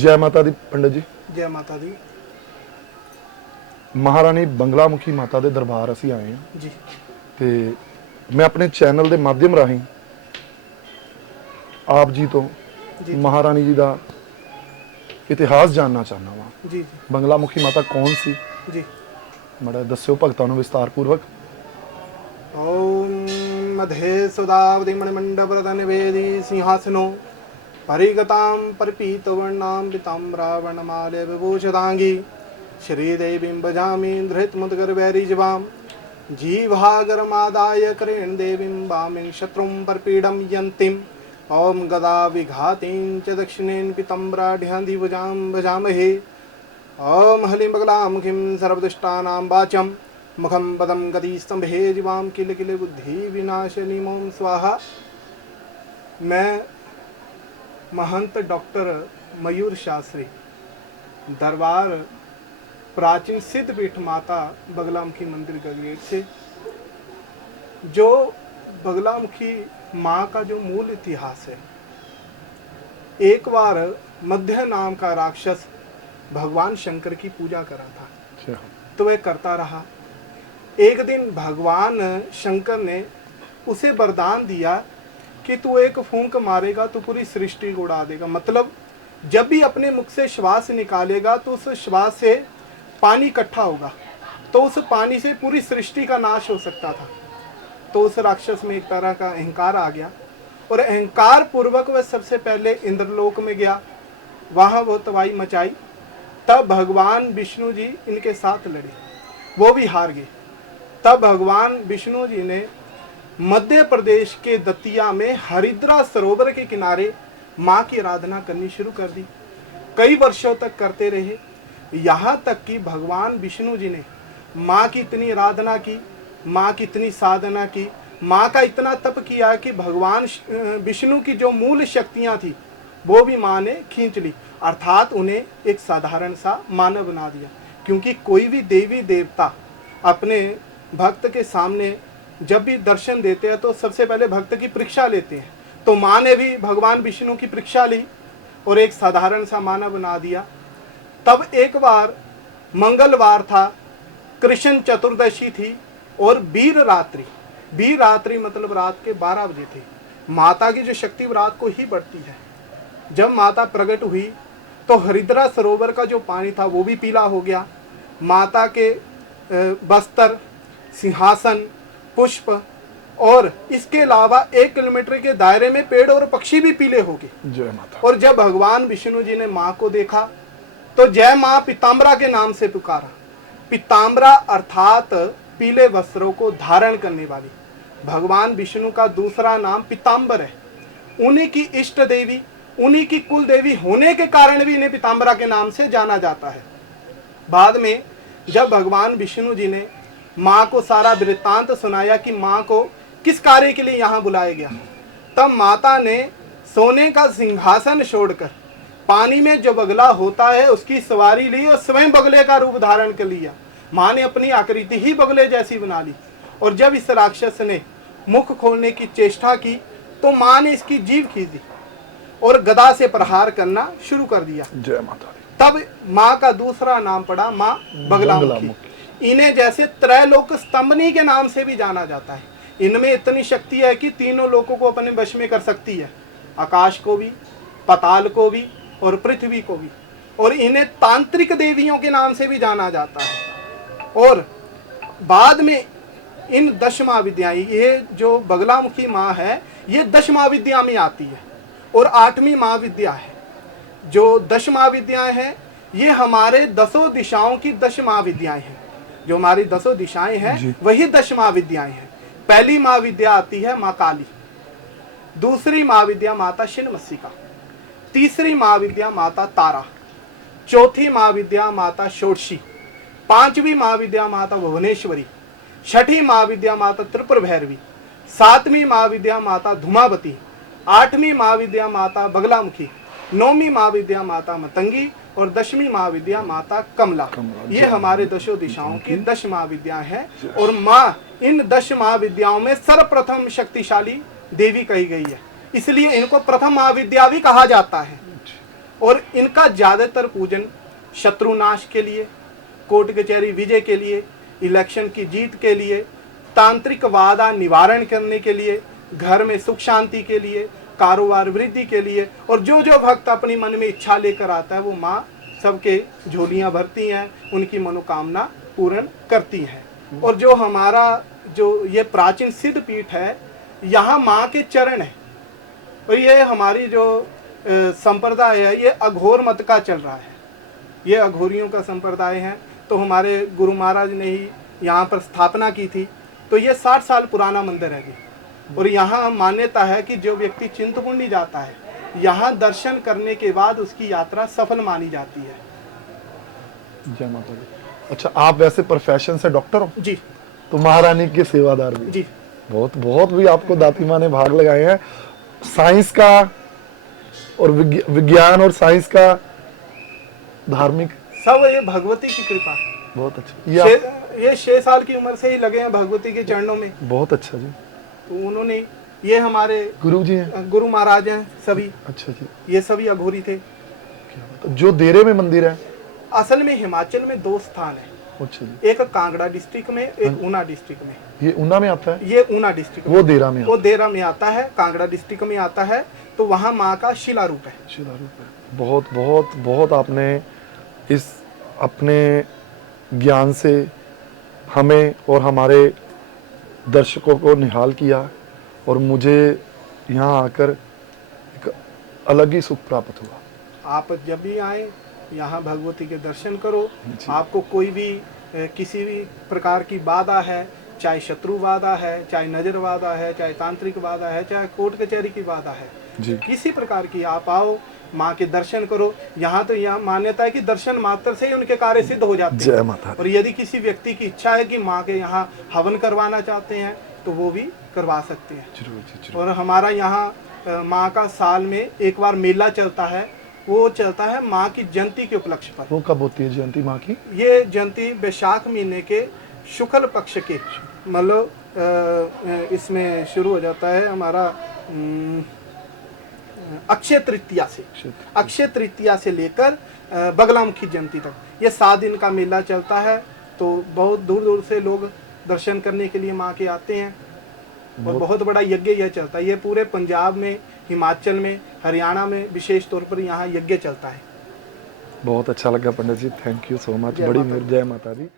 जय माता दी पंडित जी। जय माता दी महारानी बंगलामुखी माता दे दरबार ਅਸੀਂ ਆਏ ਹਾਂ जी। ਤੇ ਮੈਂ ਆਪਣੇ ਚੈਨਲ ਦੇ ਮਾਧਿਅਮ ਰਾਹੀਂ ਆਪ ਜੀ ਤੋਂ जी महारानी जी ਦਾ ਇਤਿਹਾਸ ਜਾਨਣਾ ਚਾਹੁੰਦਾ ਹਾਂ। जी बंगलामुखी माता कौन सी, जी। ਮੜਾ ਦੱਸਿਓ ਭਗਤਾਂ ਨੂੰ ਵਿਸਤਾਰਪੂਰਵਕ। ओम मधे सुदावधि मणिमंडपरद निवेदी सिंहासनो परिगतां परिपीतवर्णां पीताम्बरावणमाल्य विभूषितांगी श्रीदेवीं भजामि धृतमुद्गर्भैरिजवां जीवागरमादाय करेण देवीं वामिं शत्रुं परपीडं यन्तीं ओम गदा विघातीं च दक्षिणेन पीताम्बराढ्यान्धिभुजां भजामहे ओम हलिं बगलामुखीं सर्वदुष्टानां वाचं मुखम पदम गति स्तंभे जीवाम किल किल बुद्धि विनाशिनी ओम स्वाहा। मैं महंत डॉक्टर मयूर शास्त्री दरबार प्राचीन सिद्धपीठ माता बगलामुखी मंदिर गंगेट से, जो बगलामुखी माँ का जो मूल इतिहास है। एक बार मध्य नाम का राक्षस भगवान शंकर की पूजा करा था, तो वह करता रहा। एक दिन भगवान शंकर ने उसे वरदान दिया कि तू एक फूंक मारेगा तो पूरी सृष्टि को उड़ा देगा। मतलब जब भी अपने मुख से श्वास निकालेगा तो उस श्वास से पानी इकट्ठा होगा, तो उस पानी से पूरी सृष्टि का नाश हो सकता था। तो उस राक्षस में एक तरह का अहंकार आ गया और अहंकार पूर्वक वह सबसे पहले इंद्रलोक में गया, वहाँ वो तबाही मचाई। तब भगवान विष्णु जी इनके साथ लड़े, वो भी हार गए। तब भगवान विष्णु जी ने मध्य प्रदेश के दतिया में हरिद्रा सरोवर के किनारे माँ की आराधना करनी शुरू कर दी। कई वर्षों तक करते रहे, यहाँ तक कि भगवान विष्णु जी ने माँ की इतनी आराधना की, माँ की इतनी साधना की, माँ का इतना तप किया कि भगवान विष्णु की जो मूल शक्तियाँ थी वो भी माँ ने खींच ली, अर्थात उन्हें एक साधारण सा मानव बना दिया। क्योंकि कोई भी देवी देवता अपने भक्त के सामने जब भी दर्शन देते हैं तो सबसे पहले भक्त की परीक्षा लेते हैं। तो माँ ने भी भगवान विष्णु की परीक्षा ली और एक साधारण सा मानव बना दिया। तब एक बार मंगलवार था, कृष्ण चतुर्दशी थी और वीर रात्रि मतलब रात के 12 बजे थे। माता की जो शक्ति रात को ही बढ़ती है। जब माता प्रकट हुई तो हरिद्रा सरोवर का जो पानी था वो भी पीला हो गया। माता के बस्तर, सिंहासन, पुष्प और इसके अलावा 1 किलोमीटर के दायरे में पेड़ और पक्षी भी पीले हो गए। जय माता। और जब भगवान विष्णु जी ने माँ को देखा तो जय माँ पीताम्बरा के नाम से पुकारा। पीताम्बरा अर्थात पीले वस्त्रों को धारण करने वाली। भगवान विष्णु का दूसरा नाम पीताम्बर है। उन्हीं की इष्ट देवी, उन्हीं की कुल देवी होने के कारण भी इन्हें पीताम्बरा के नाम से जाना जाता है। बाद में जब भगवान विष्णु जी ने माँ को सारा वृत्तांत सुनाया कि माँ को किस कार्य के लिए यहाँ बुलाया गया, तब माता ने सोने का सिंहासन छोड़कर पानी में जो बगला होता है उसकी सवारी ली और स्वयं बगले का रूप धारण कर लिया। माँ ने अपनी आकृति ही बगले जैसी बना ली। और जब इस राक्षस ने मुख खोलने की चेष्टा की तो माँ ने इसकी जीभ खींची और गदा से प्रहार करना शुरू कर दिया। जय माता। तब माँ का दूसरा नाम पड़ा माँ बगलामुखी। इन्हें जैसे त्रैलोक स्तंभनी के नाम से भी जाना जाता है। इनमें इतनी शक्ति है कि तीनों लोकों को अपने वश में कर सकती है, आकाश को भी, पाताल को भी और पृथ्वी को भी। और इन्हें तांत्रिक देवियों के नाम से भी जाना जाता है। और बाद में इन 10 महाविद्याएं, ये जो बगलामुखी माँ है ये 10 महाविद्या में आती है और 8वीं महाविद्या है। जो 10 महाविद्याएं हैं ये हमारे 10 दिशाओं की 10 महाविद्याएं हैं। जो हमारी 10 दिशाएं हैं वही 10 महाविद्याएं हैं। पहली महाविद्या आती है माँ काली, दूसरी महाविद्या माता छिन्नमस्तिका, तीसरी महाविद्या माता तारा, चौथी महाविद्या माता षोडशी, 5वीं महाविद्या माता भुवनेश्वरी, 6ठी महाविद्या माता त्रिपुर भैरवी, 7वीं महाविद्या माता धूमावती, 8वीं महाविद्या माता बगलामुखी, 9वीं महाविद्या माता मतंगी और 10वीं महाविद्या माता कमला। ये हमारे 10 दिशाओं की 10 महाविद्याएं हैं। और माँ इन 10 महाविद्याओं में सर्वप्रथम शक्तिशाली देवी कही गई है, इसलिए इनको प्रथम महाविद्या भी कहा जाता है। और इनका ज़्यादातर पूजन शत्रुनाश के लिए, कोर्ट कचहरी विजय के लिए, इलेक्शन की जीत के लिए, तांत्रिक बाधा निवारण करने के लिए, घर में सुख शांति के लिए, कारोबार वृद्धि के लिए, और जो जो भक्त अपनी मन में इच्छा लेकर आता है वो माँ सबके झोलियाँ भरती हैं, उनकी मनोकामना पूर्ण करती हैं। और जो हमारा जो ये प्राचीन सिद्ध पीठ है, यहाँ माँ के चरण है। और ये हमारी जो संप्रदाय है, ये अघोर मत का चल रहा है, ये अघोरियों का संप्रदाय है। तो हमारे गुरु महाराज ने ही यहाँ पर स्थापना की थी। तो ये 60 साल पुराना मंदिर है जी। और यहाँ मान्यता है कि जो व्यक्ति चिंतपूर्णी जाता है, यहाँ दर्शन करने के बाद उसकी यात्रा सफल मानी जाती है। जय माता दी। अच्छा, आप वैसे प्रोफेशन से डॉक्टर हो? जी। तो महारानी के सेवादार भी? जी। बहुत बहुत भी आपको दाती माँ ने भाग लगाए हैं। साइंस का और विज्ञान और साइंस का, धार्मिक, सब ये भगवती की कृपा। बहुत अच्छा। ये 6 साल की उम्र से ही लगे हैं भगवती के चरणों में। बहुत अच्छा जी। तो उन्होंने, ये हमारे गुरु जी हैं, गुरु महाराज हैं सभी। अच्छा जी। ये सभी अघोरी थे। तो जो देरे में मंदिर है, असल में हिमाचल में 2 स्थान है। अच्छा जी। एक कांगड़ा डिस्ट्रिक्ट में, एक ऊना डिस्ट्रिक्ट में। ये ऊना में आता है? ये ऊना डिस्ट्रिक्ट में। वो देरा में? वो देरा में आता है, कांगड़ा डिस्ट्रिक्ट में आता है। तो वहाँ माँ का शिला रूप है। शिला रूप है। बहुत बहुत बहुत आपने इस अपने ज्ञान से हमें और हमारे दर्शकों को निहाल किया, और मुझे यहाँ आकर एक अलग ही सुख प्राप्त हुआ। आप जब भी आए यहाँ भगवती के दर्शन करो। आपको कोई भी किसी भी प्रकार की बाधा है, चाहे शत्रु बाधा है, चाहे नजर बाधा है, चाहे तांत्रिक बाधा है, चाहे कोर्ट कचहरी की बाधा है जी, किसी प्रकार की, आप आओ, माँ के दर्शन करो। यहाँ तो यहाँ मान्यता है कि दर्शन मात्र से ही उनके कार्य सिद्ध हो जाते हैं। जय माता। और यदि किसी व्यक्ति की इच्छा है कि माँ के यहाँ हवन करवाना चाहते हैं तो वो भी करवा सकते हैं। जरूर। और हमारा यहाँ माँ का साल में एक बार मेला चलता है। वो चलता है माँ की जयंती के उपलक्ष्य पर। वो कब होती है जयंती माँ की? ये जयंती वैशाख महीने के शुक्ल पक्ष के, मतलब इसमें शुरू हो जाता है हमारा अक्षय तृतीया से। अक्षय तृतीया से लेकर बगलामुखी जयंती तक ये 7 दिन का मेला चलता है। तो बहुत दूर दूर से लोग दर्शन करने के लिए माँ के आते हैं। और बहुत बड़ा यज्ञ यह चलता है। ये पूरे पंजाब में, हिमाचल में, हरियाणा में विशेष तौर पर यहाँ यज्ञ चलता है। बहुत अच्छा लगा पंडित जी, थैंक यू सो मच। बड़ी जय माता दी।